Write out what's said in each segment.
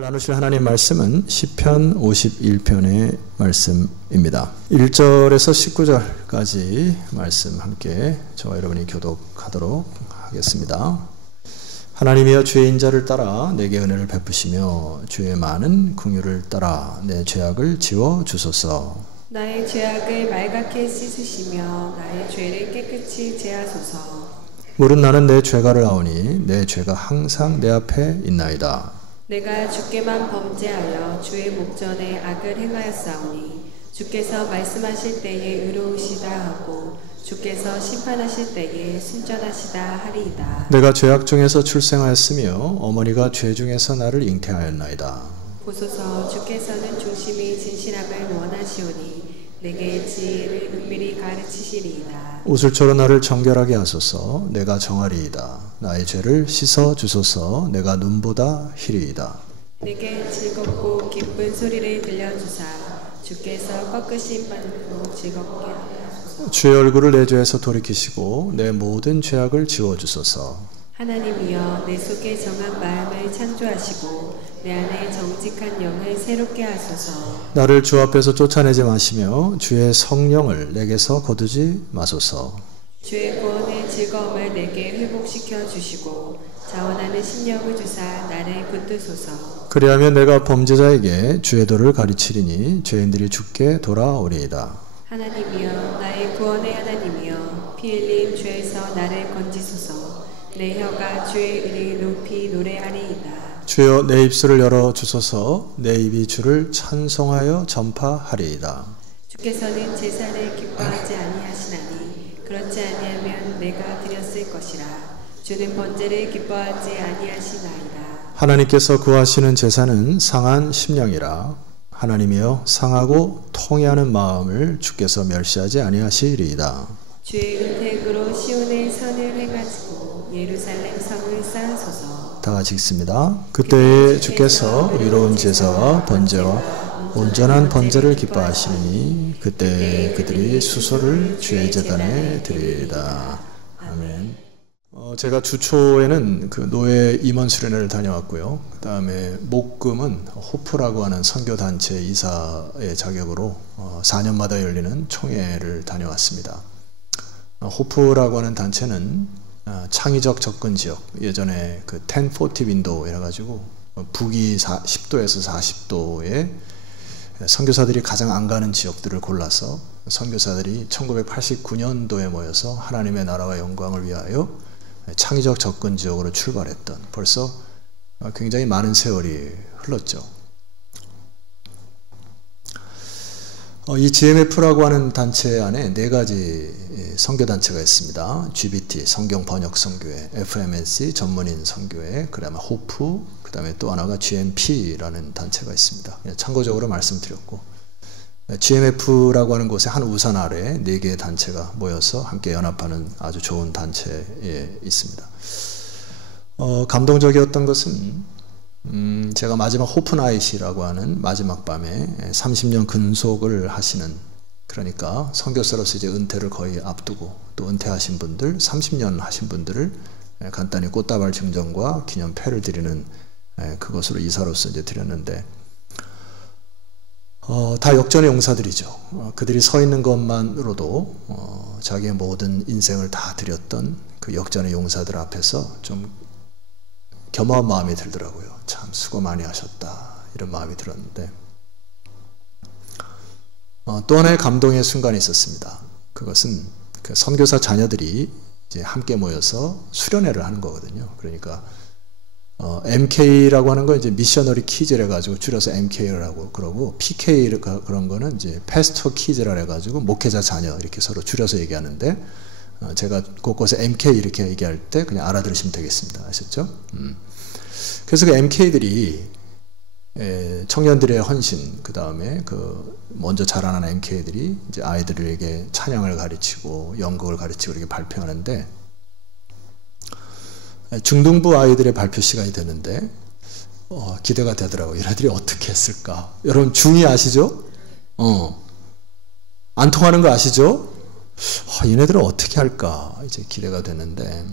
오늘 나누실 하나님 말씀은 시편 51편의 말씀입니다. 1절에서 19절까지 말씀 함께 저와 여러분이 교독하도록 하겠습니다. 하나님이여 주의 인자를 따라 내게 은혜를 베푸시며 주의 많은 긍휼을 따라 내 죄악을 지워 주소서. 나의 죄악을 말갛게 씻으시며 나의 죄를 깨끗이 제하소서. 물은 나는 내 죄가를 아오니 내 죄가 항상 내 앞에 있나이다. 내가 주께만 범죄하여 주의 목전에 악을 행하였사오니 주께서 말씀하실 때에 의로우시다 하고 주께서 심판하실 때에 순전하시다 하리이다. 내가 죄악 중에서 출생하였으며 어머니가 죄 중에서 나를 잉태하였나이다. 보소서 주께서는 조심히 진실함을 원하시오니 내게 지혜를 은밀히 가르치시리이다. 우슬초로 나를 정결하게 하소서. 내가 정하리이다. 나의 죄를 씻어 주소서. 내가 눈보다 희리이다. 내게 즐겁고 기쁜 소리를 들려주사 주께서 꺾으신 만으로 즐겁게 하소서. 주의 얼굴을 내 죄에서 돌이키시고 내 모든 죄악을 지워 주소서. 하나님이여 내 속에 정한 마음을 창조하시고 내 안에 정직한 영을 새롭게 하소서. 나를 주 앞에서 쫓아내지 마시며 주의 성령을 내게서 거두지 마소서. 주의 구원의 즐거움을 내게 회복시켜 주시고 자원하는 심령을 주사 나를 붙드소서. 그리하면 내가 범죄자에게 주의 도를 가르치리니 죄인들이 주께 돌아오리이다. 하나님이여 나의 구원의 하나님이여 피 흘린 죄에서 나를 건지소서. 내 혀가 주의 의를 높이 노래하리이다. 주여 내 입술을 열어 주소서. 내 입이 주를 찬송하여 전파하리이다. 주께서는 제사를 기뻐하지 아니하시나니 그렇지 아니하면 내가 드렸을 것이라. 주는 번제를 기뻐하지 아니하시나이다. 하나님께서 구하시는 제사는 상한 심령이라. 하나님이여 상하고 통회하는 마음을 주께서 멸시하지 아니하시리이다. 주의 은택으로 시온의 선을 행하시고 예루살렘 성을 쌓으소서. 다 같이 읽습니다. 그때에 주께서 의로운 제사와 번제와 온전한 번제를 기뻐하시니 그때 그들이 수소를 주의 제단에 드리리이다. 아멘. 제가 주초에는 그 노예 임원 수련회를 다녀왔고요. 그 다음에 목금은 호프라고 하는 선교단체 이사의 자격으로 4년마다 열리는 총회를 다녀왔습니다. 호프라고 하는 단체는 창의적 접근 지역, 예전에 그 1040 윈도우 이래가지고 북위 10도에서 40도에 선교사들이 가장 안 가는 지역들을 골라서 선교사들이 1989년도에 모여서 하나님의 나라와 영광을 위하여 창의적 접근 지역으로 출발했던, 벌써 굉장히 많은 세월이 흘렀죠. 이 GMF라고 하는 단체 안에 네 가지 선교단체가 있습니다. GBT, 성경 번역 선교회, FMNC, 전문인 선교회, 그 다음에 호프, 그 다음에 또 하나가 GMP라는 단체가 있습니다. 참고적으로 말씀드렸고, GMF라고 하는 곳에 한 우산 아래 네 개의 단체가 모여서 함께 연합하는 아주 좋은 단체에 있습니다. 감동적이었던 것은 제가 마지막 호프나잇이라고 하는 마지막 밤에 30년 근속을 하시는, 그러니까 선교사로서 이제 은퇴를 거의 앞두고 또 은퇴하신 분들, 30년 하신 분들을 간단히 꽃다발 증정과 기념패를 드리는 그것으로 이사로서 이제 드렸는데, 다 역전의 용사들이죠. 그들이 서 있는 것만으로도 자기의 모든 인생을 다 드렸던 그 역전의 용사들 앞에서 좀 겸허한 마음이 들더라고요. 참 수고 많이 하셨다, 이런 마음이 들었는데, 또 하나의 감동의 순간이 있었습니다. 그것은 그 선교사 자녀들이 이제 함께 모여서 수련회를 하는 거거든요. 그러니까 MK라고 하는 건 이제 미셔너리 키즈라 해가지고 줄여서 MK라고 그러고, PK 그런 거는 이제 패스터 키즈라 해가지고 목회자 자녀 이렇게 서로 줄여서 얘기하는데, 제가 곳곳에 MK 이렇게 얘기할 때 그냥 알아들으시면 되겠습니다. 아셨죠? 그래서 그 MK들이 청년들의 헌신, 그 다음에 그 먼저 자라난 MK들이 이제 아이들에게 찬양을 가르치고 연극을 가르치고 이렇게 발표하는데, 중등부 아이들의 발표 시간이 되는데 기대가 되더라고요. 얘네들이 어떻게 했을까? 여러분 중2 아시죠? 안 통하는 거 아시죠? 얘네들은 어떻게 할까? 이제 기대가 되는데,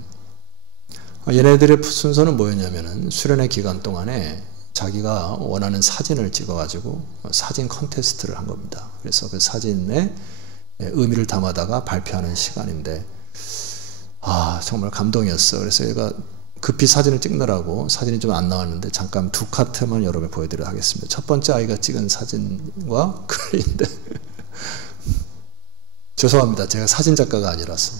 얘네들의 순서는 뭐였냐면은 수련회 기간 동안에 자기가 원하는 사진을 찍어가지고 사진 컨테스트를 한 겁니다. 그래서 그 사진에 의미를 담아다가 발표하는 시간인데, 정말 감동이었어. 그래서 얘가 급히 사진을 찍느라고 사진이 좀 안 나왔는데 잠깐 두 카트만 여러분에 보여드리도록 하겠습니다. 첫 번째 아이가 찍은 사진과 글인데 죄송합니다. 제가 사진작가가 아니라서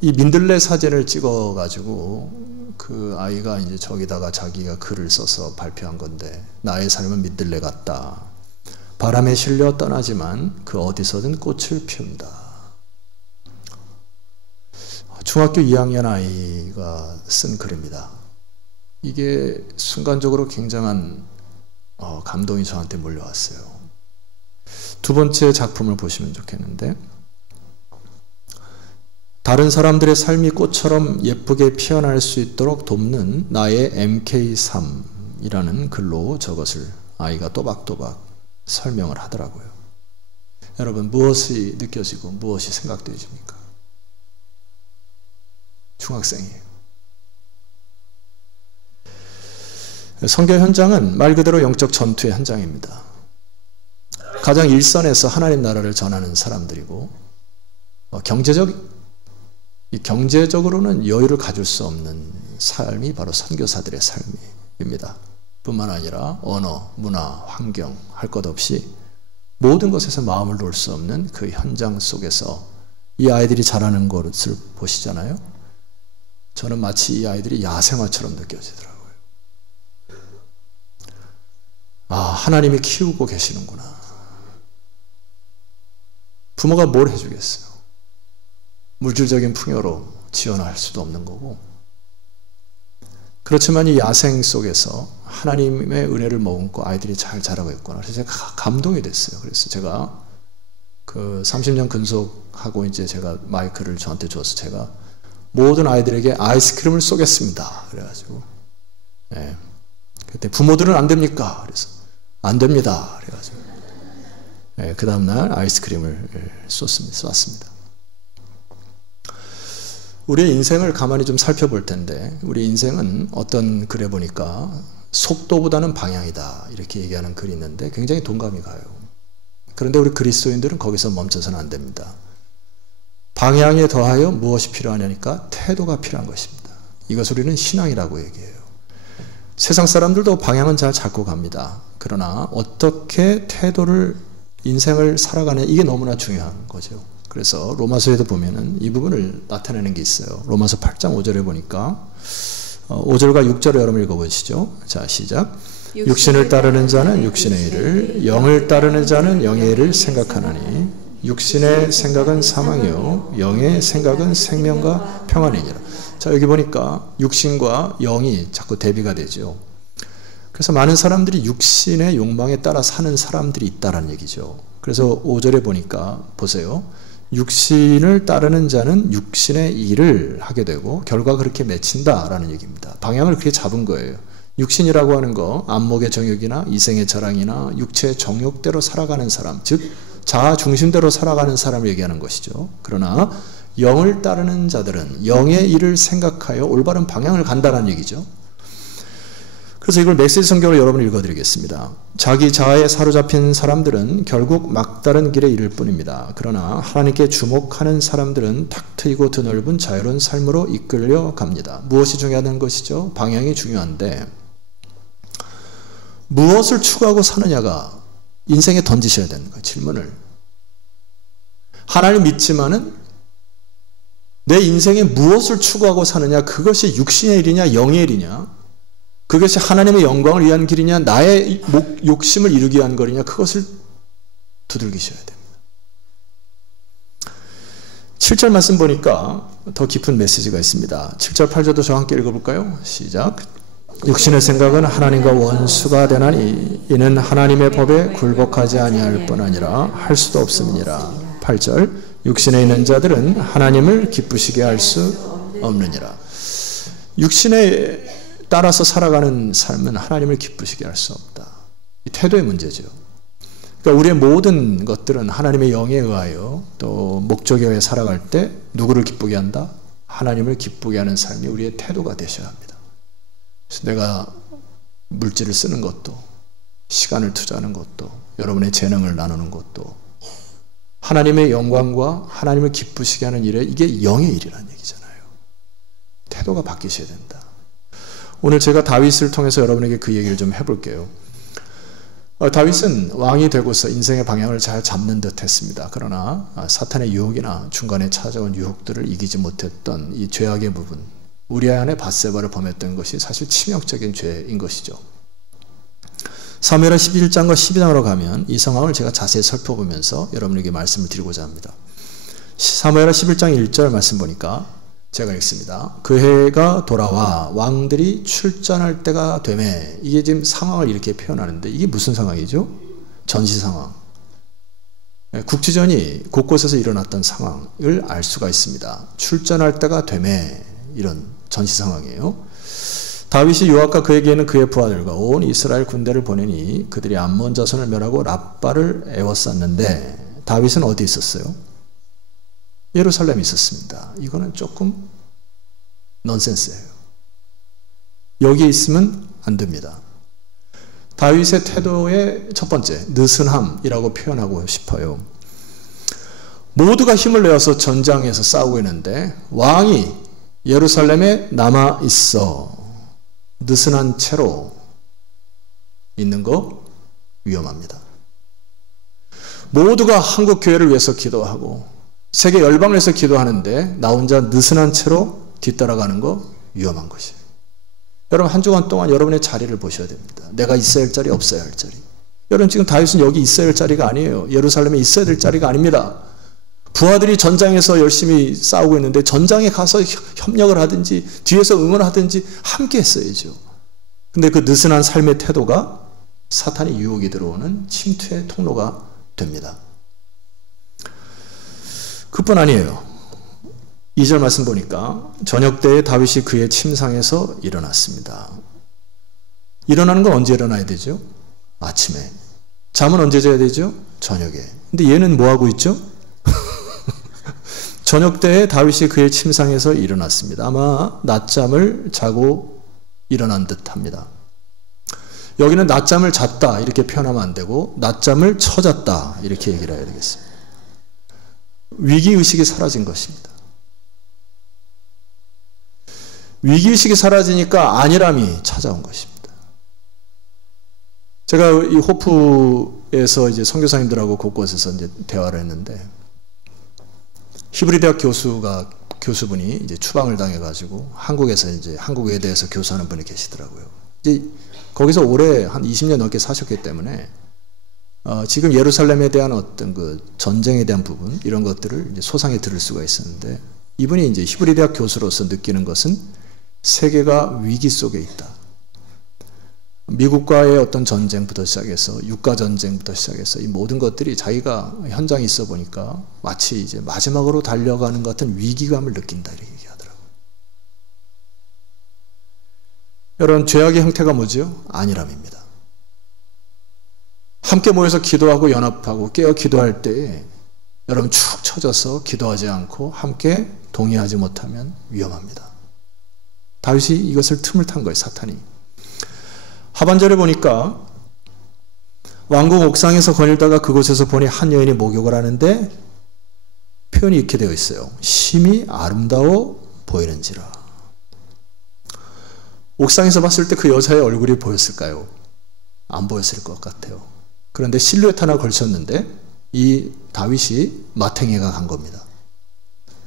이 민들레 사진을 찍어가지고 그 아이가 이제 저기다가 자기가 글을 써서 발표한 건데, 나의 삶은 민들레 같다. 바람에 실려 떠나지만 그 어디서든 꽃을 피운다. 중학교 2학년 아이가 쓴 글입니다. 이게 순간적으로 굉장한 감동이 저한테 몰려왔어요. 두 번째 작품을 보시면 좋겠는데, 다른 사람들의 삶이 꽃처럼 예쁘게 피어날 수 있도록 돕는 나의 MK3이라는 글로 저것을 아이가 또박또박 설명을 하더라고요. 여러분, 무엇이 느껴지고 무엇이 생각되십니까? 중학생이에요. 선교 현장은 말 그대로 영적 전투의 현장입니다. 가장 일선에서 하나님 나라를 전하는 사람들이고, 경제적으로는 여유를 가질 수 없는 삶이 바로 선교사들의 삶입니다. 뿐만 아니라 언어, 문화, 환경 할 것 없이 모든 것에서 마음을 놓을 수 없는 그 현장 속에서 이 아이들이 자라는 것을 보시잖아요. 저는 마치 이 아이들이 야생화처럼 느껴지더라고요. 하나님이 키우고 계시는구나. 부모가 뭘 해주겠어요? 물질적인 풍요로 지원할 수도 없는 거고, 그렇지만 이 야생 속에서 하나님의 은혜를 머금고 아이들이 잘 자라고 있구나. 그래서 제가 감동이 됐어요. 그래서 제가 그 30년 근속하고 이제 제가 마이크를 저한테 줘서 제가 모든 아이들에게 아이스크림을 쏘겠습니다. 그래가지고, 그때 부모들은 안 됩니까? 그래서 안 됩니다. 그래가지고, 그 다음날 아이스크림을 쏘았습니다. 우리의 인생을 가만히 좀 살펴볼 텐데, 우리 인생은 어떤 글에 보니까 속도보다는 방향이다 이렇게 얘기하는 글이 있는데 굉장히 동감이 가요. 그런데 우리 그리스도인들은 거기서 멈춰서는 안 됩니다. 방향에 더하여 무엇이 필요하냐니까 태도가 필요한 것입니다. 이것을 우리는 신앙이라고 얘기해요. 세상 사람들도 방향은 잘 잡고 갑니다. 그러나 어떻게 태도를, 인생을 살아가냐, 이게 너무나 중요한 거죠. 그래서 로마서에도 보면은 이 부분을 나타내는 게 있어요. 로마서 8장 5절에 보니까 5절과 6절을 여러분 읽어보시죠. 자, 시작. 육신을 따르는 자는 육신의 일을, 영을 따르는 자는 영의 일을 생각하나니 육신의 생각은 사망이요 영의 생각은 생명과 평안이니라. 자, 여기 보니까 육신과 영이 자꾸 대비가 되죠. 그래서 많은 사람들이 육신의 욕망에 따라 사는 사람들이 있다라는 얘기죠. 그래서 5절에 보니까 보세요. 육신을 따르는 자는 육신의 일을 하게 되고 결과 그렇게 맺힌다라는 얘기입니다. 방향을 그렇게 잡은 거예요. 육신이라고 하는 거, 안목의 정욕이나 이생의 자랑이나 육체의 정욕대로 살아가는 사람, 즉 자아 중심대로 살아가는 사람을 얘기하는 것이죠. 그러나 영을 따르는 자들은 영의 일을 생각하여 올바른 방향을 간다는 얘기죠. 그래서 이걸 메시지 성경으로 여러분 읽어드리겠습니다. 자기 자아에 사로잡힌 사람들은 결국 막다른 길에 이를 뿐입니다. 그러나 하나님께 주목하는 사람들은 탁 트이고 드넓은 자유로운 삶으로 이끌려 갑니다. 무엇이 중요한 것이죠? 방향이 중요한데 무엇을 추구하고 사느냐가 인생에 던지셔야 되는 거예요. 질문을. 하나님 믿지만은 내 인생에 무엇을 추구하고 사느냐, 그것이 육신의 일이냐 영의 일이냐, 그것이 하나님의 영광을 위한 길이냐 나의 욕심을 이루기 위한 거리냐, 그것을 두들기셔야 됩니다. 7절 말씀 보니까 더 깊은 메시지가 있습니다. 7절 8절도 저와 함께 읽어볼까요? 시작. 육신의 생각은 하나님과 원수가 되나니 이는 하나님의 법에 굴복하지 아니할 뿐 아니라 할 수도 없음이니라. 8절. 육신에 있는 자들은 하나님을 기쁘시게 할 수 없느니라. 육신에 따라서 살아가는 삶은 하나님을 기쁘시게 할 수 없다. 이 태도의 문제죠. 그러니까 우리의 모든 것들은 하나님의 영에 의하여 또 목적에 의해 살아갈 때 누구를 기쁘게 한다? 하나님을 기쁘게 하는 삶이 우리의 태도가 되셔야 합니다. 그래서 내가 물질을 쓰는 것도, 시간을 투자하는 것도, 여러분의 재능을 나누는 것도, 하나님의 영광과 하나님을 기쁘시게 하는 일에 이게 영의 일이라는 얘기잖아요. 태도가 바뀌셔야 된다. 오늘 제가 다윗을 통해서 여러분에게 그 얘기를 좀 해볼게요. 다윗은 왕이 되고서 인생의 방향을 잘 잡는 듯 했습니다. 그러나 사탄의 유혹이나 중간에 찾아온 유혹들을 이기지 못했던 이 죄악의 부분, 우리아 안에 밧세바를 범했던 것이 사실 치명적인 죄인 것이죠. 사무엘하 11장과 12장으로 가면 이 상황을 제가 자세히 살펴보면서 여러분에게 말씀을 드리고자 합니다. 사무엘하 11장 1절 말씀 보니까 제가 읽습니다. 그 해가 돌아와 왕들이 출전할 때가 되매, 이게 지금 상황을 이렇게 표현하는데 이게 무슨 상황이죠? 전시 상황. 국지전이 곳곳에서 일어났던 상황을 알 수가 있습니다. 출전할 때가 되매, 이런 전시 상황이에요. 다윗이 요압과 그에게는 그의 부하들과 온 이스라엘 군대를 보내니 그들이 암몬 자손을 멸하고 랍바를 에워쌌는데 다윗은 어디 있었어요? 예루살렘에 있었습니다. 이거는 조금 넌센스예요. 여기에 있으면 안 됩니다. 다윗의 태도의 첫 번째, 느슨함이라고 표현하고 싶어요. 모두가 힘을 내어서 전장에서 싸우고 있는데 왕이 예루살렘에 남아 있어. 느슨한 채로 있는 거 위험합니다. 모두가 한국 교회를 위해서 기도하고 세계 열방을 위해서 기도하는데 나 혼자 느슨한 채로 뒤따라가는 거 위험한 것이에요. 여러분 한 주간 동안 여러분의 자리를 보셔야 됩니다. 내가 있어야 할 자리, 없어야 할 자리. 여러분 지금 다윗은 여기 있어야 할 자리가 아니에요. 예루살렘에 있어야 될 자리가 아닙니다. 부하들이 전장에서 열심히 싸우고 있는데 전장에 가서 협력을 하든지 뒤에서 응원하든지 함께 했어야죠. 근데 그 느슨한 삶의 태도가 사탄의 유혹이 들어오는 침투의 통로가 됩니다. 그뿐 아니에요. 2절 말씀 보니까 저녁 때에 다윗이 그의 침상에서 일어났습니다. 일어나는 건 언제 일어나야 되죠? 아침에. 잠은 언제 자야 되죠? 저녁에. 근데 얘는 뭐 하고 있죠? 저녁 때에 다윗이 그의 침상에서 일어났습니다. 아마 낮잠을 자고 일어난 듯합니다. 여기는 낮잠을 잤다 이렇게 표현하면 안 되고 낮잠을 쳐잤다 이렇게 얘기를 해야 되겠습니다. 위기의식이 사라진 것입니다. 위기의식이 사라지니까 안일함이 찾아온 것입니다. 제가 이 호프에서 이제 선교사님들하고 곳곳에서 이제 대화를 했는데 히브리 대학 교수분이 이제 추방을 당해가지고 한국에서 이제 한국에 대해서 교수하는 분이 계시더라고요. 이제 거기서 오래 한 20년 넘게 사셨기 때문에 지금 예루살렘에 대한 어떤 그 전쟁에 대한 부분 이런 것들을 이제 소상히 들을 수가 있었는데 이분이 이제 히브리 대학 교수로서 느끼는 것은 세계가 위기 속에 있다. 미국과의 어떤 전쟁부터 시작해서 육가 전쟁부터 시작해서 이 모든 것들이 자기가 현장에 있어 보니까 마치 이제 마지막으로 달려가는 것 같은 위기감을 느낀다 이렇게 얘기하더라고요. 여러분 죄악의 형태가 뭐죠? 안일함입니다. 함께 모여서 기도하고 연합하고 깨어 기도할 때에 여러분 축 처져서 기도하지 않고 함께 동의하지 못하면 위험합니다. 다윗이 이것을 틈을 탄 거예요. 사탄이. 하반절에 보니까 왕궁 옥상에서 거닐다가 그곳에서 보니 한 여인이 목욕을 하는데 표현이 이렇게 되어 있어요. 심히 아름다워 보이는지라. 옥상에서 봤을 때 그 여자의 얼굴이 보였을까요? 안 보였을 것 같아요. 그런데 실루엣 하나 걸쳤는데 이 다윗이 마탱이가 간 겁니다.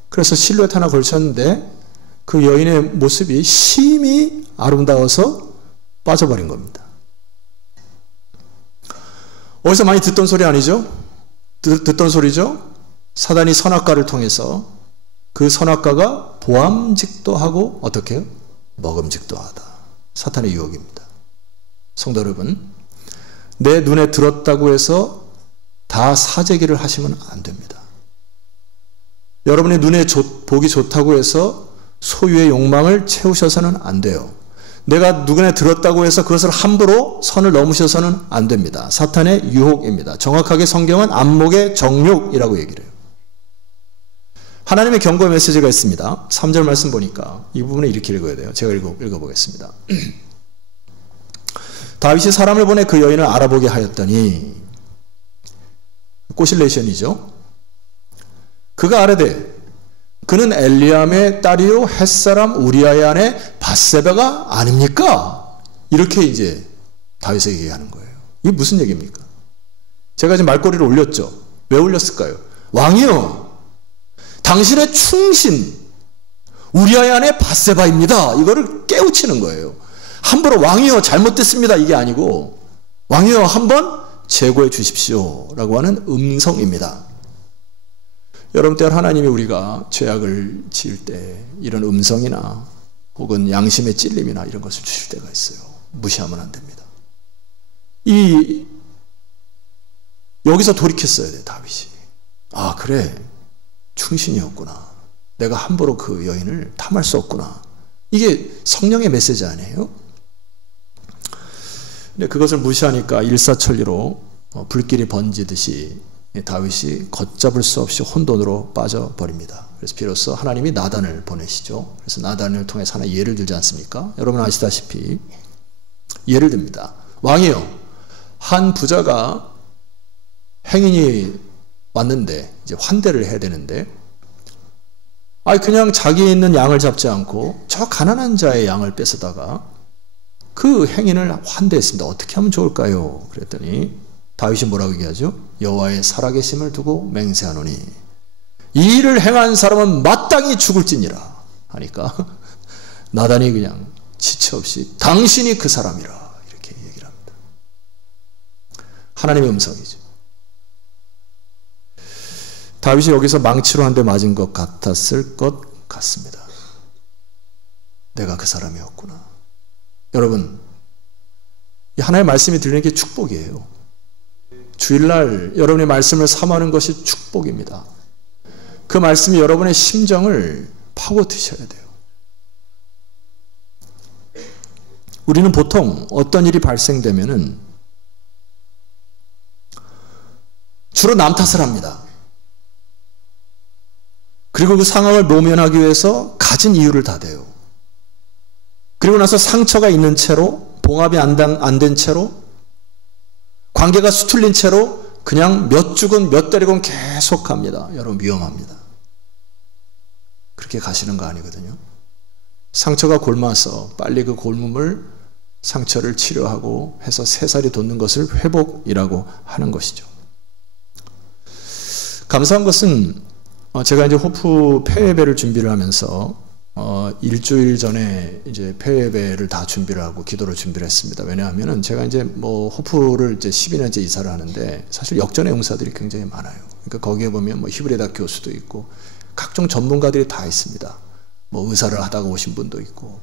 그래서 실루엣 하나 걸쳤는데 그 여인의 모습이 심히 아름다워서 빠져버린 겁니다. 어디서 많이 듣던 소리 아니죠? 듣던 소리죠? 사단이 선악과를 통해서 그 선악과가 보암직도 하고 어떻게 해요? 먹음직도 하다. 사탄의 유혹입니다. 성도 여러분, 내 눈에 들었다고 해서 다 사재기를 하시면 안 됩니다. 여러분의 눈에 보기 좋다고 해서 소유의 욕망을 채우셔서는 안 돼요. 내가 눈에 들었다고 해서 그것을 함부로 선을 넘으셔서는 안 됩니다. 사탄의 유혹입니다. 정확하게 성경은 안목의 정욕이라고 얘기를 해요. 하나님의 경고의 메시지가 있습니다. 3절 말씀 보니까 이 부분을 이렇게 읽어야 돼요. 제가 읽어보겠습니다. 다윗이 사람을 보내 그 여인을 알아보게 하였더니, 꼬실레이션이죠. 그가 아뢰되 그는 엘리암의 딸이요 햇사람 우리아의 아내 밧세바가 아닙니까? 이렇게 이제 다윗에게 얘기하는 거예요. 이게 무슨 얘기입니까? 제가 지금 말꼬리를 올렸죠. 왜 올렸을까요? 왕이요, 당신의 충신 우리아의 아내 밧세바입니다. 이거를 깨우치는 거예요. 함부로 왕이요 잘못됐습니다 이게 아니고, 왕이요 한번 제고해 주십시오 라고 하는 음성입니다. 여러분, 때로 하나님이 우리가 죄악을 지을 때 이런 음성이나 혹은 양심의 찔림이나 이런 것을 주실 때가 있어요. 무시하면 안 됩니다. 여기서 돌이켰어야 돼, 다윗이. 아, 그래, 충신이었구나. 내가 함부로 그 여인을 탐할 수 없구나. 이게 성령의 메시지 아니에요? 근데 그것을 무시하니까 일사천리로 불길이 번지듯이 다윗이 걷잡을 수 없이 혼돈으로 빠져버립니다. 그래서 비로소 하나님이 나단을 보내시죠. 그래서 나단을 통해서 하나 예를 들지 않습니까? 여러분 아시다시피 예를 듭니다. 왕이요, 한 부자가 행인이 왔는데 이제 환대를 해야 되는데, 그냥 자기에 있는 양을 잡지 않고 저 가난한 자의 양을 뺏어다가 그 행인을 환대했습니다. 어떻게 하면 좋을까요? 그랬더니 다윗이 뭐라고 얘기하죠? 여호와의 살아계심을 두고 맹세하노니 이 일을 행한 사람은 마땅히 죽을지니라 하니까 나단이 그냥 지체 없이 당신이 그 사람이라 이렇게 얘기를 합니다. 하나님의 음성이죠. 다윗이 여기서 망치로 한 대 맞은 것 같았을 것 같습니다. 내가 그 사람이었구나. 여러분, 하나님의 말씀이 들리는 게 축복이에요. 주일날 여러분의 말씀을 삼하는 것이 축복입니다. 그 말씀이 여러분의 심정을 파고드셔야 돼요. 우리는 보통 어떤 일이 발생되면은 주로 남 탓을 합니다. 그리고 그 상황을 모면하기 위해서 가진 이유를 다 대요. 그리고 나서 상처가 있는 채로, 봉합이 안 된 채로, 관계가 수틀린 채로 그냥 몇 죽은 몇 때리곤 계속 갑니다. 여러분, 위험합니다. 그렇게 가시는 거 아니거든요. 상처가 골마서 빨리 그 골μ을, 상처를 치료하고 해서 새살이 돋는 것을 회복이라고 하는 것이죠. 감사한 것은 제가 이제 호프 폐예배를 준비를 하면서 일주일 전에 이제 폐예배를 다 준비를 하고 기도를 준비를 했습니다. 왜냐하면은 제가 이제 호프를 이제 12년째 이사를 하는데 사실 역전의 용사들이 굉장히 많아요. 그러니까 거기에 보면 히브리대 교수도 있고 각종 전문가들이 다 있습니다. 의사를 하다가 오신 분도 있고,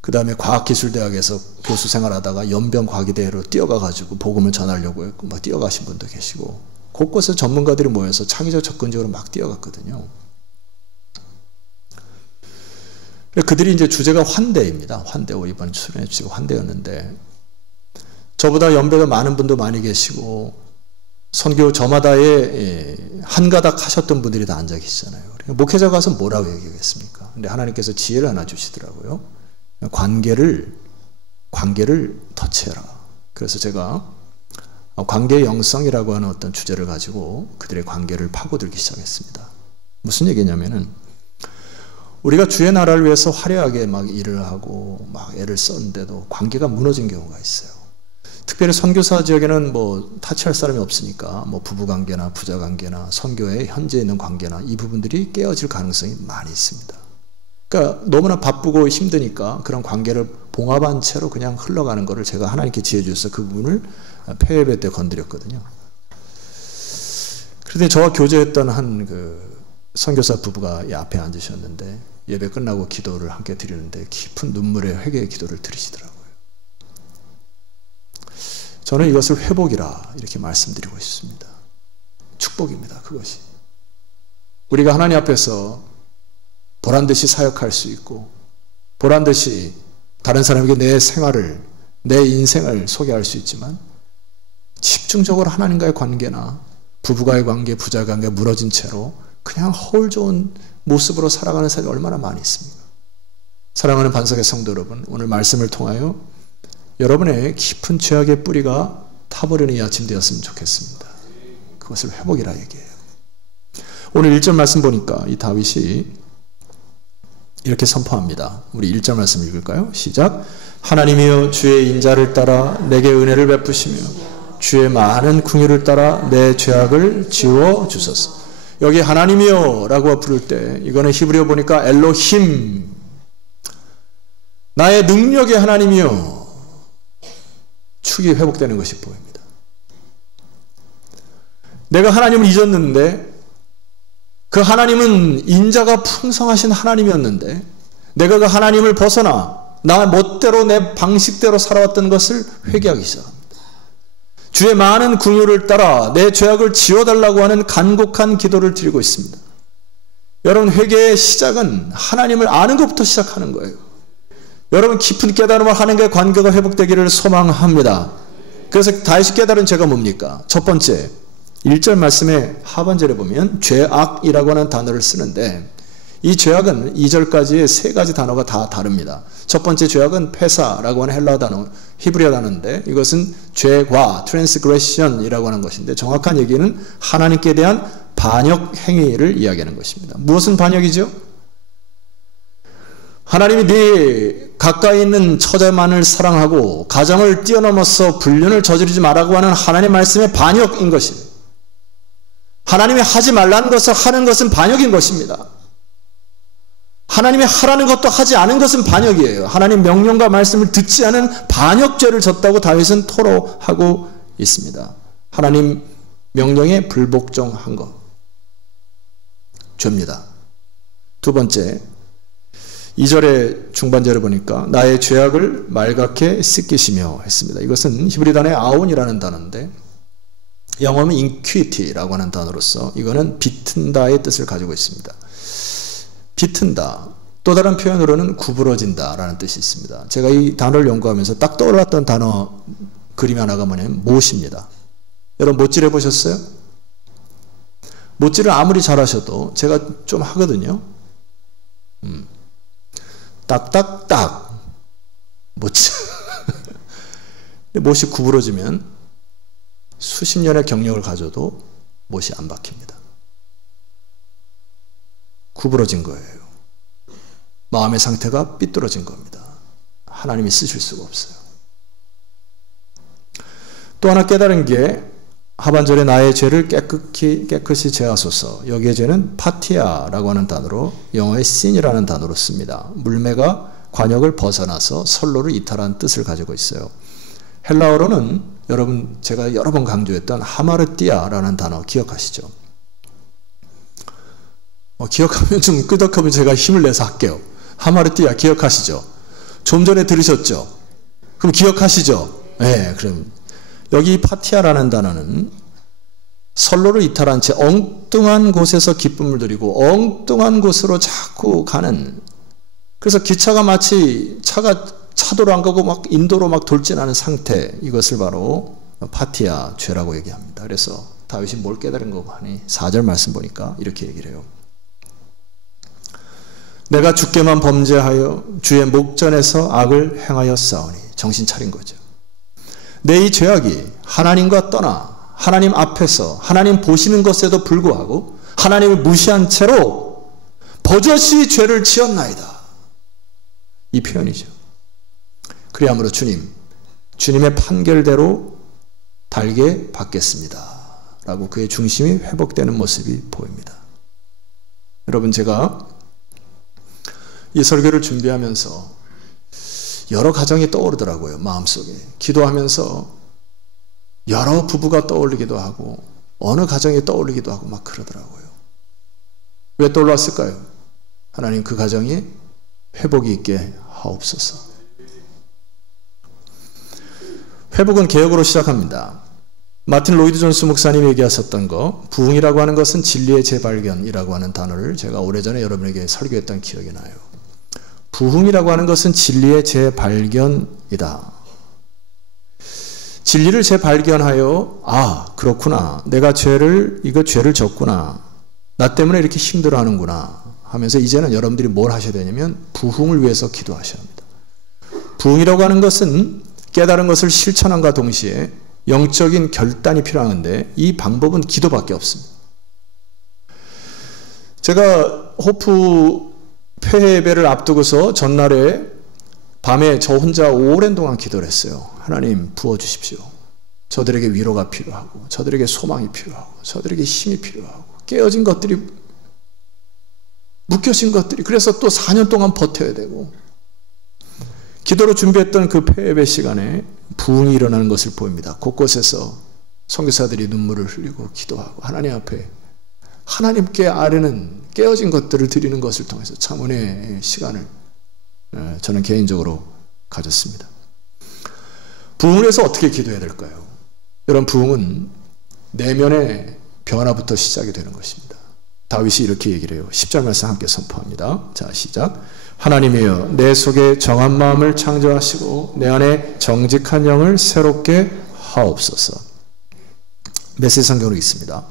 그 다음에 과학기술대학에서 교수 생활하다가 연변과기대회로 뛰어가가지고 복음을 전하려고 했고 뛰어가신 분도 계시고, 곳곳에 전문가들이 모여서 창의적 접근적으로 막 뛰어갔거든요. 그들이 이제 주제가 환대입니다. 환대, 이번 수련회 주제가 환대였는데, 저보다 연배가 많은 분도 많이 계시고 선교 저마다에 한 가닥 하셨던 분들이 다 앉아 계시잖아요. 그러니까 목회자 가서 뭐라고 얘기하겠습니까? 근데 하나님께서 지혜를 하나 주시더라고요. 관계를 터치해라. 그래서 제가 관계의 영성이라고 하는 어떤 주제를 가지고 그들의 관계를 파고들기 시작했습니다. 무슨 얘기냐면은, 우리가 주의 나라를 위해서 화려하게 막 일을 하고 막 애를 썼는데도 관계가 무너진 경우가 있어요. 특별히 선교사 지역에는 타치할 사람이 없으니까 부부관계나 부자관계나 선교에 현재 있는 관계나 이 부분들이 깨어질 가능성이 많이 있습니다. 그러니까 너무나 바쁘고 힘드니까 그런 관계를 봉합한 채로 그냥 흘러가는 것을 제가 하나님께 지혜 주셔서 그 부분을 폐예배 때 건드렸거든요. 그런데 저와 교제했던 한 선교사 부부가 이 앞에 앉으셨는데 예배 끝나고 기도를 함께 드리는데 깊은 눈물의 회개의 기도를 드리시더라고요. 저는 이것을 회복이라 이렇게 말씀드리고 있습니다. 축복입니다. 그것이 우리가 하나님 앞에서 보란듯이 사역할 수 있고 보란듯이 다른 사람에게 내 생활을, 내 인생을 소개할 수 있지만 집중적으로 하나님과의 관계나 부부와의 관계, 부자 관계가 무너진 채로 그냥 허울 좋은 모습으로 살아가는 사람이 얼마나 많이 있습니까? 사랑하는 반석의 성도 여러분, 오늘 말씀을 통하여 여러분의 깊은 죄악의 뿌리가 타버리는 이 아침 되었으면 좋겠습니다. 그것을 회복이라 얘기해요. 오늘 1절 말씀 보니까 이 다윗이 이렇게 선포합니다. 우리 1절 말씀 읽을까요? 시작. 하나님이여 주의 인자를 따라 내게 은혜를 베푸시며 주의 많은 긍휼을 따라 내 죄악을 지워 주소서. 여기 하나님이여 라고 부를 때 이거는 히브리어 보니까 엘로힘, 나의 능력의 하나님이여, 축이 회복되는 것이 보입니다. 내가 하나님을 잊었는데 그 하나님은 인자가 풍성하신 하나님이었는데 내가 그 하나님을 벗어나 나 멋대로 내 방식대로 살아왔던 것을 회개하기 시작합니다. 주의 많은 긍휼을 따라 내 죄악을 지워달라고 하는 간곡한 기도를 드리고 있습니다. 여러분, 회개의 시작은 하나님을 아는 것부터 시작하는 거예요. 여러분, 깊은 깨달음을 하는 게 관계가 회복되기를 소망합니다. 그래서 다윗이 깨달은 죄가 뭡니까? 첫 번째, 1절 말씀의 하반절에 보면 죄악이라고 하는 단어를 쓰는데 이 죄악은 2절까지의 세 가지 단어가 다 다릅니다. 첫 번째 죄악은 페사라고 하는 헬라어 단어, 히브리어 단어인데 이것은 죄과 transgression이라고 하는 것인데 정확한 얘기는 하나님께 대한 반역 행위를 이야기하는 것입니다. 무엇은 반역이죠? 하나님이 네 가까이 있는 처자만을 사랑하고 가정을 뛰어넘어서 불륜을 저지르지 말라고 하는 하나님의 말씀의 반역인 것입니다. 하나님이 하지 말라는 것을 하는 것은 반역인 것입니다. 하나님이 하라는 것도 하지 않은 것은 반역이에요. 하나님 명령과 말씀을 듣지 않은 반역죄를 졌다고 다윗은 토로하고 있습니다. 하나님 명령에 불복종한 것, 죄입니다. 두 번째, 2절의 중반절을 보니까 나의 죄악을 말갛게 씻기시며 했습니다. 이것은 히브리 단어의 아온이라는 단어인데 영어는 iniquity라고 하는 단어로서 이거는 비튼다의 뜻을 가지고 있습니다. 비튼다, 또 다른 표현으로는 구부러진다 라는 뜻이 있습니다. 제가 이 단어를 연구하면서 딱 떠올랐던 단어 그림 하나가 뭐냐면 못입니다. 여러분, 못질 해보셨어요? 못질을 아무리 잘하셔도 제가 좀 하거든요. 딱딱딱 못질. 못이 구부러지면 수십 년의 경력을 가져도 못이 안 박힙니다. 구부러진 거예요. 마음의 상태가 삐뚤어진 겁니다. 하나님이 쓰실 수가 없어요. 또 하나 깨달은 게 하반절에 나의 죄를 깨끗이 제하소서. 여기에 죄는 파티아라고 하는 단어로 영어의 sin이라는 단어로 씁니다. 물매가 관역을 벗어나서 선로를 이탈한 뜻을 가지고 있어요. 헬라어로는 여러분 제가 여러 번 강조했던 하마르띠아라는 단어 기억하시죠? 기억하면 좀 끄덕하면 제가 힘을 내서 할게요. 하마르띠아 기억하시죠? 좀 전에 들으셨죠? 그럼 기억하시죠? 네, 그럼 여기 파티아라는 단어는 선로를 이탈한 채 엉뚱한 곳에서 기쁨을 누리고 엉뚱한 곳으로 자꾸 가는, 그래서 기차가 마치 차도로 안 가고 막 인도로 막 돌진하는 상태, 이것을 바로 파티아 죄라고 얘기합니다. 그래서 다윗이 뭘 깨달은 거고 하니 4절 말씀 보니까 이렇게 얘기를 해요. 내가 주께만 범죄하여 주의 목전에서 악을 행하여 싸우니. 정신 차린 거죠. 내 이 죄악이 하나님과 떠나 하나님 앞에서 하나님 보시는 것에도 불구하고 하나님을 무시한 채로 버젓이 죄를 지었나이다. 이 표현이죠. 그리하므로 주님의 판결대로 달게 받겠습니다 라고 그의 중심이 회복되는 모습이 보입니다. 여러분, 제가 이 설교를 준비하면서 여러 가정이 떠오르더라고요. 마음속에 기도하면서 여러 부부가 떠올리기도 하고 어느 가정이 떠올리기도 하고 막 그러더라고요. 왜 떠올랐을까요? 하나님 그 가정이 회복이 있게 하옵소서. 회복은 개혁으로 시작합니다. 마틴 로이드 존스 목사님이 얘기하셨던 거, 부흥이라고 하는 것은 진리의 재발견이라고 하는 단어를 제가 오래전에 여러분에게 설교했던 기억이 나요. 부흥이라고 하는 것은 진리의 재발견이다. 진리를 재발견하여, 아, 그렇구나. 내가 죄를 졌구나. 나 때문에 이렇게 힘들어하는구나 하면서 이제는 여러분들이 뭘 하셔야 되냐면 부흥을 위해서 기도하셔야 합니다. 부흥이라고 하는 것은 깨달은 것을 실천함과 동시에 영적인 결단이 필요한데 이 방법은 기도밖에 없습니다. 제가 호프 폐회를 앞두고서 전날에 밤에 저 혼자 오랜 동안 기도를 했어요. 하나님 부어주십시오. 저들에게 위로가 필요하고 저들에게 소망이 필요하고 저들에게 힘이 필요하고 깨어진 것들이 묶여진 것들이 그래서 또 4년 동안 버텨야 되고 기도로 준비했던 그 폐회배 시간에 부흥이 일어나는 것을 보입니다. 곳곳에서 선교사들이 눈물을 흘리고 기도하고 하나님 앞에 하나님께 아뢰는 깨어진 것들을 드리는 것을 통해서 참 은혜의 시간을 저는 개인적으로 가졌습니다. 부흥을 해서 어떻게 기도해야 될까요? 여러분, 부흥은 내면의 변화부터 시작이 되는 것입니다. 다윗이 이렇게 얘기를 해요. 10절 말씀 함께 선포합니다. 자, 시작. 하나님이여 내 속에 정한 마음을 창조하시고 내 안에 정직한 영을 새롭게 하옵소서. 메시지 성경으로 있습니다.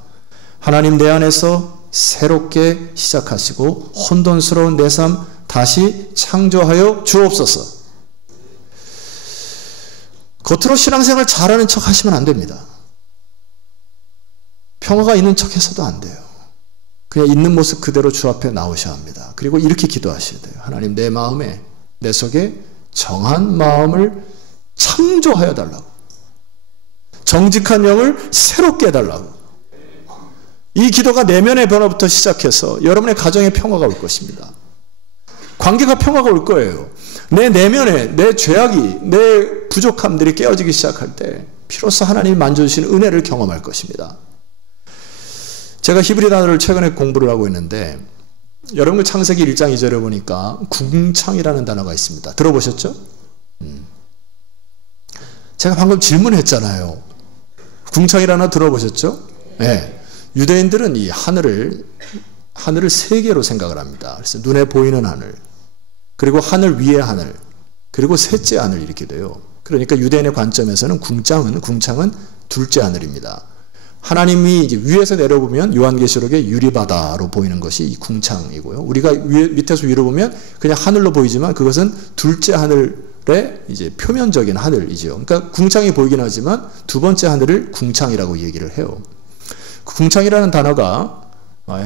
하나님 내 안에서 새롭게 시작하시고 혼돈스러운 내 삶 다시 창조하여 주옵소서. 겉으로 신앙생활 잘하는 척 하시면 안 됩니다. 평화가 있는 척 해서도 안 돼요. 그냥 있는 모습 그대로 주 앞에 나오셔야 합니다. 그리고 이렇게 기도하셔야 돼요. 하나님 내 마음에 내 속에 정한 마음을 창조하여 달라고. 정직한 영을 새롭게 해달라고. 이 기도가 내면의 변화부터 시작해서 여러분의 가정에 평화가 올 것입니다. 관계가 평화가 올 거예요. 내 내면에 내 죄악이 내 부족함들이 깨어지기 시작할 때 비로소 하나님이 만져주신 은혜를 경험할 것입니다. 제가 히브리 단어를 최근에 공부를 하고 있는데 여러분 그 창세기 1장 2절에 보니까 궁창이라는 단어가 있습니다. 들어보셨죠? 제가 방금 질문했잖아요. 궁창이라는 단어 들어보셨죠? 네. 유대인들은 이 하늘을 세 개로 생각을 합니다. 그래서 눈에 보이는 하늘, 그리고 하늘 위의 하늘, 그리고 셋째 하늘 이렇게 돼요. 그러니까 유대인의 관점에서는 궁창은 둘째 하늘입니다. 하나님이 이제 위에서 내려보면 요한계시록의 유리바다로 보이는 것이 이 궁창이고요. 우리가 밑에서 위로 보면 그냥 하늘로 보이지만 그것은 둘째 하늘의 이제 표면적인 하늘이죠. 그러니까 궁창이 보이긴 하지만 두 번째 하늘을 궁창이라고 얘기를 해요. 궁창이라는 단어가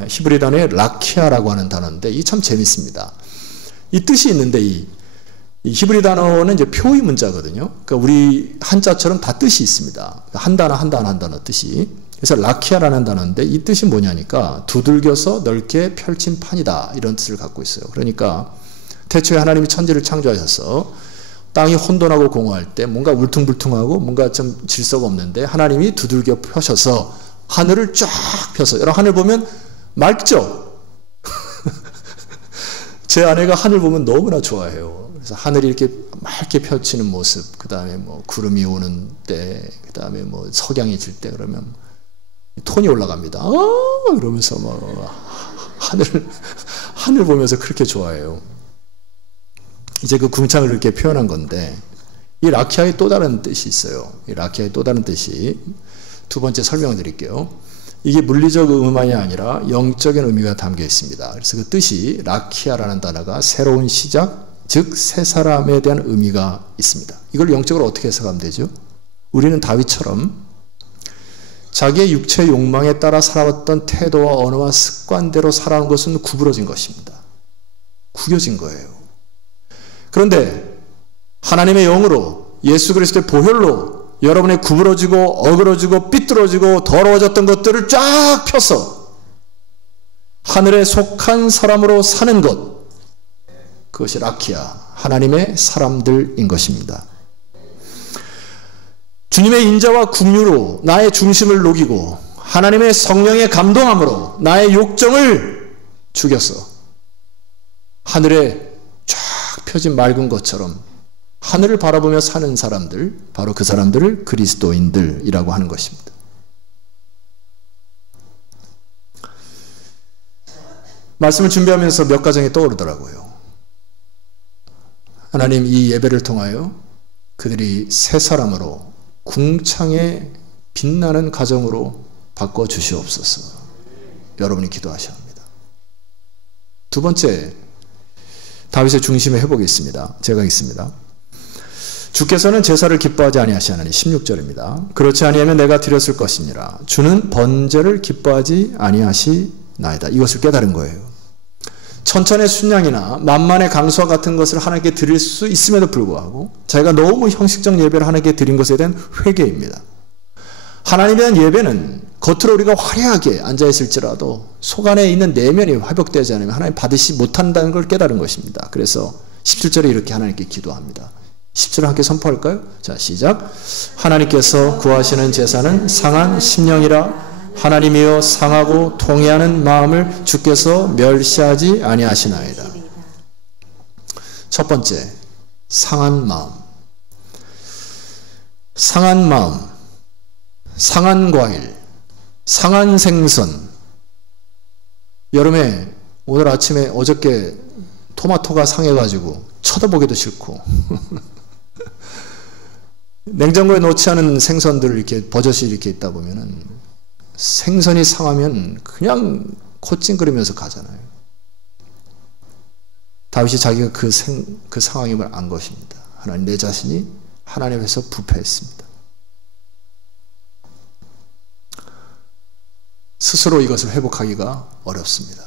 히브리 단어의 라키아라고 하는 단어인데 이 참 재밌습니다. 이 뜻이 있는데 이 히브리 단어는 이제 표의 문자거든요. 그러니까 우리 한자처럼 다 뜻이 있습니다. 한 단어 뜻이. 그래서 라키아라는 단어인데 이 뜻이 뭐냐니까 두들겨서 넓게 펼친 판이다 이런 뜻을 갖고 있어요. 그러니까 태초에 하나님이 천지를 창조하셔서 땅이 혼돈하고 공허할 때 뭔가 울퉁불퉁하고 뭔가 좀 질서가 없는데 하나님이 두들겨 펴셔서 하늘을 쫙 펴서 여러분 하늘 보면 맑죠? 제 아내가 하늘 보면 너무나 좋아해요. 그래서 하늘이 이렇게 맑게 펼치는 모습, 그 다음에 뭐 구름이 오는 때, 그 다음에 뭐 석양이 질 때 그러면 톤이 올라갑니다. 이러면서 막 하늘 보면서 그렇게 좋아해요. 이제 그 궁창을 이렇게 표현한 건데 이 라키아의 또 다른 뜻이 있어요. 이 라키아의 또 다른 뜻이 두 번째 설명을 드릴게요. 이게 물리적 의미만이 아니라 영적인 의미가 담겨 있습니다. 그래서 그 뜻이 라키아라는 단어가 새로운 시작, 즉 새 사람에 대한 의미가 있습니다. 이걸 영적으로 어떻게 해석하면 되죠? 우리는 다윗처럼 자기의 육체 욕망에 따라 살아왔던 태도와 언어와 습관대로 살아온 것은 구부러진 것입니다. 구겨진 거예요. 그런데 하나님의 영으로 예수 그리스도의 보혈로 여러분의 구부러지고 어그러지고 삐뚤어지고 더러워졌던 것들을 쫙 펴서 하늘에 속한 사람으로 사는 것, 그것이 라키아, 하나님의 사람들인 것입니다. 주님의 인자와 긍휼로 나의 중심을 녹이고 하나님의 성령의 감동함으로 나의 욕정을 죽여서 하늘에 쫙 펴진 맑은 것처럼 하늘을 바라보며 사는 사람들, 바로 그 사람들을 그리스도인들이라고 하는 것입니다. 말씀을 준비하면서 몇 가정이 떠오르더라고요. 하나님 이 예배를 통하여 그들이 새 사람으로 궁창에 빛나는 가정으로 바꿔주시옵소서. 여러분이 기도하셔야 합니다. 두 번째, 다윗의 중심의 회복이 있습니다. 제가 있습니다. 주께서는 제사를 기뻐하지 아니하시나니 16절입니다. 그렇지 아니하면 내가 드렸을 것이니라. 주는 번제를 기뻐하지 아니하시나이다. 이것을 깨달은 거예요. 천천의 순양이나 만만의 강수와 같은 것을 하나님께 드릴 수 있음에도 불구하고 자기가 너무 형식적 예배를 하나님께 드린 것에 대한 회개입니다. 하나님에 대한 예배는 겉으로 우리가 화려하게 앉아있을지라도 속 안에 있는 내면이 회복되지 않으면 하나님 받으시 못한다는 걸 깨달은 것입니다. 그래서 17절에 이렇게 하나님께 기도합니다. 10절 함께 선포할까요? 자, 시작. 하나님께서 구하시는 제사는 상한 심령이라. 하나님이여 상하고 통회하는 마음을 주께서 멸시하지 아니하시나이다. 첫 번째, 상한 마음. 상한 마음, 상한 과일, 상한 생선. 여름에 오늘 아침에 어저께 토마토가 상해가지고 쳐다보기도 싫고 냉장고에 넣지 않은 생선들을 이렇게 버젓이 이렇게 있다 보면은 생선이 상하면 그냥 콧찡그리면서 가잖아요. 다윗이 자기가 그 상황임을 안 것입니다. 하나님, 내 자신이 하나님 앞에서 부패했습니다. 스스로 이것을 회복하기가 어렵습니다.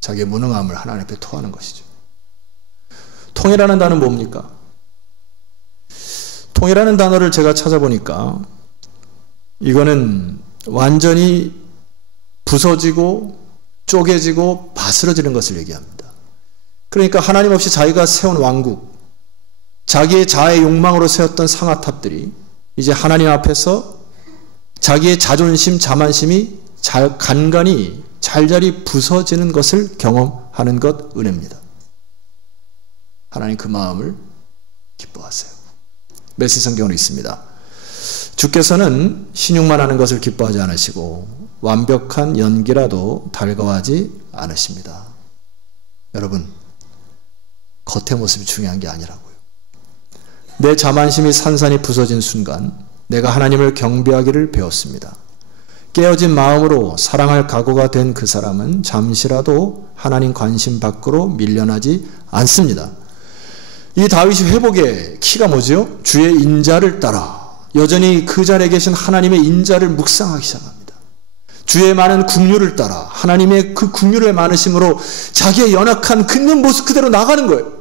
자기의 무능함을 하나님 앞에 토하는 것이죠. 통이라는 단어는 뭡니까? 통이라는 단어를 제가 찾아보니까 이거는 완전히 부서지고 쪼개지고 바스러지는 것을 얘기합니다. 그러니까 하나님 없이 자기가 세운 왕국, 자기의 자아의 욕망으로 세웠던 상아탑들이 이제 하나님 앞에서 자기의 자존심, 자만심이 간간히 잘잘이 부서지는 것을 경험하는 것 은혜입니다. 하나님 그 마음을 기뻐하세요. 메시지 성경으로 있습니다. 주께서는 신용만 하는 것을 기뻐하지 않으시고 완벽한 연기라도 달가워하지 않으십니다. 여러분, 겉의 모습이 중요한 게 아니라고요. 내 자만심이 산산이 부서진 순간 내가 하나님을 경배하기를 배웠습니다. 깨어진 마음으로 사랑할 각오가 된 그 사람은 잠시라도 하나님 관심 밖으로 밀려나지 않습니다. 이 다윗이 회복의 키가 뭐죠? 주의 인자를 따라 여전히 그 자리에 계신 하나님의 인자를 묵상하기 시작합니다. 주의 많은 긍휼을 따라 하나님의 그 긍휼의 많으심으로 자기의 연약한 긋는 모습 그대로 나가는 거예요.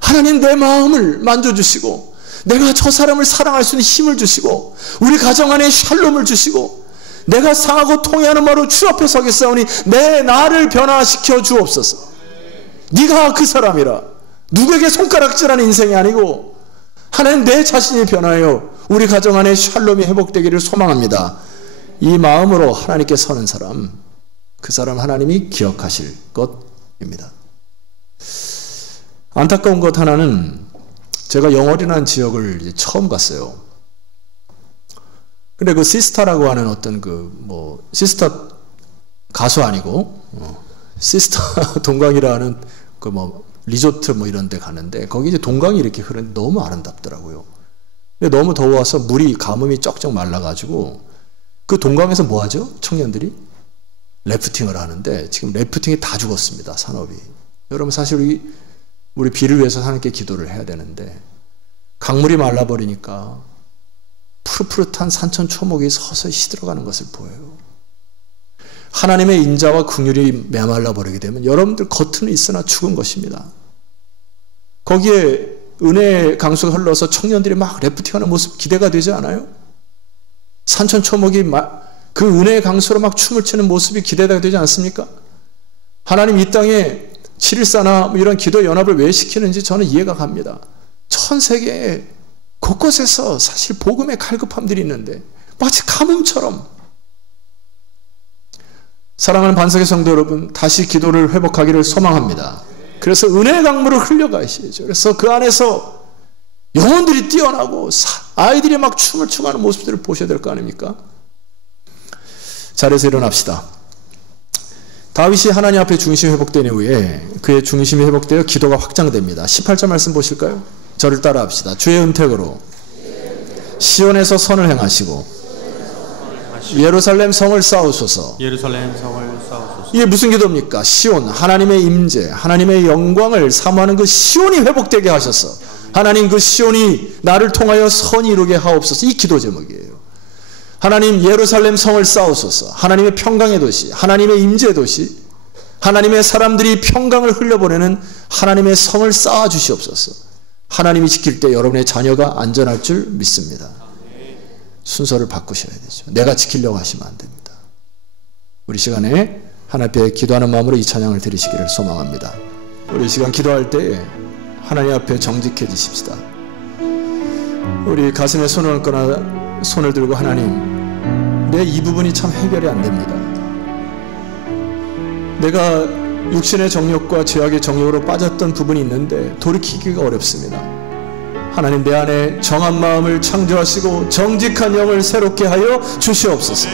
하나님, 내 마음을 만져주시고 내가 저 사람을 사랑할 수 있는 힘을 주시고 우리 가정 안에 샬롬을 주시고 내가 상하고 통회하는 마로 주 앞에 서겠사오니 내 나를 변화시켜 주옵소서. 네가 그 사람이라. 누구에게 손가락질하는 인생이 아니고 하나님, 내 자신이 변하여 우리 가정 안에 샬롬이 회복되기를 소망합니다. 이 마음으로 하나님께 서는 사람, 그 사람 하나님이 기억하실 것입니다. 안타까운 것 하나는 제가 영월이라는 지역을 이제 처음 갔어요. 근데 그 시스타라고 하는 어떤 시스타 가수 아니고 시스타 동강이라는 리조트 이런 데 가는데 거기 이제 동강이 이렇게 흐르는데 너무 아름답더라고요. 근데 너무 더워서 물이 가뭄이 쩍쩍 말라가지고 그 동강에서 뭐 하죠? 청년들이 래프팅을 하는데 지금 래프팅이 다 죽었습니다. 산업이. 여러분, 사실 우리 비를 위해서 하나님께 기도를 해야 되는데 강물이 말라버리니까 푸릇푸릇한 산천 초목이 서서히 시들어가는 것을 보여요. 하나님의 인자와 긍휼이 메말라 버리게 되면 여러분들 겉은 있으나 죽은 것입니다. 거기에 은혜의 강수가 흘러서 청년들이 막 래프팅하는 모습 기대가 되지 않아요? 산천 초목이 그 은혜의 강수로 막 춤을 추는 모습이 기대가 되지 않습니까? 하나님, 이 땅에 7.14나 이런 기도 연합을 왜 시키는지 저는 이해가 갑니다. 전 세계 곳곳에서 사실 복음의 갈급함들이 있는데 마치 가뭄처럼. 사랑하는 반석의 성도 여러분, 다시 기도를 회복하기를 소망합니다. 그래서 은혜의 강물을 흘려가시죠. 그래서 그 안에서 영혼들이 뛰어나고 아이들이 막 춤을 추고 하는 모습들을 보셔야 될 거 아닙니까? 자리에서 일어납시다. 다윗이 하나님 앞에 중심이 회복된 이후에 그의 중심이 회복되어 기도가 확장됩니다. 18절 말씀 보실까요? 저를 따라 합시다. 주의 은택으로 시온에서 선을 행하시고 하시고 예루살렘 성을 쌓으소서. 예루살렘 성을 쌓으소서. 이게 무슨 기도입니까? 시온, 하나님의 임재, 하나님의 영광을 사모하는 그 시온이 회복되게 하셔서 하나님 그 시온이 나를 통하여 선이 이루게 하옵소서. 이 기도 제목이에요. 하나님 예루살렘 성을 쌓으소서. 하나님의 평강의 도시, 하나님의 임재 도시, 하나님의 사람들이 평강을 흘려보내는 하나님의 성을 쌓아 주시옵소서. 하나님이 지킬 때 여러분의 자녀가 안전할 줄 믿습니다. 순서를 바꾸셔야 되죠. 내가 지키려고 하시면 안 됩니다. 우리 시간에 하나님 앞에 기도하는 마음으로 이 찬양을 드리시기를 소망합니다. 우리 시간 기도할 때 하나님 앞에 정직해지십시다. 우리 가슴에 손을 얹거나 손을 들고 하나님, 내 이 부분이 참 해결이 안 됩니다. 내가 육신의 정욕과 죄악의 정욕으로 빠졌던 부분이 있는데 돌이키기가 어렵습니다. 하나님, 내 안에 정한 마음을 창조하시고 정직한 영을 새롭게 하여 주시옵소서.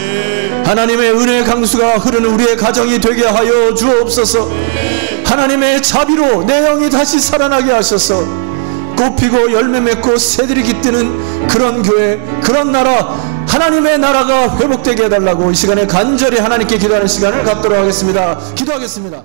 하나님의 은혜의 강수가 흐르는 우리의 가정이 되게 하여 주옵소서. 하나님의 자비로 내 영이 다시 살아나게 하셔서 꽃피고 열매 맺고 새들이 깃드는 그런 교회, 그런 나라, 하나님의 나라가 회복되게 해달라고 이 시간에 간절히 하나님께 기도하는 시간을 갖도록 하겠습니다. 기도하겠습니다.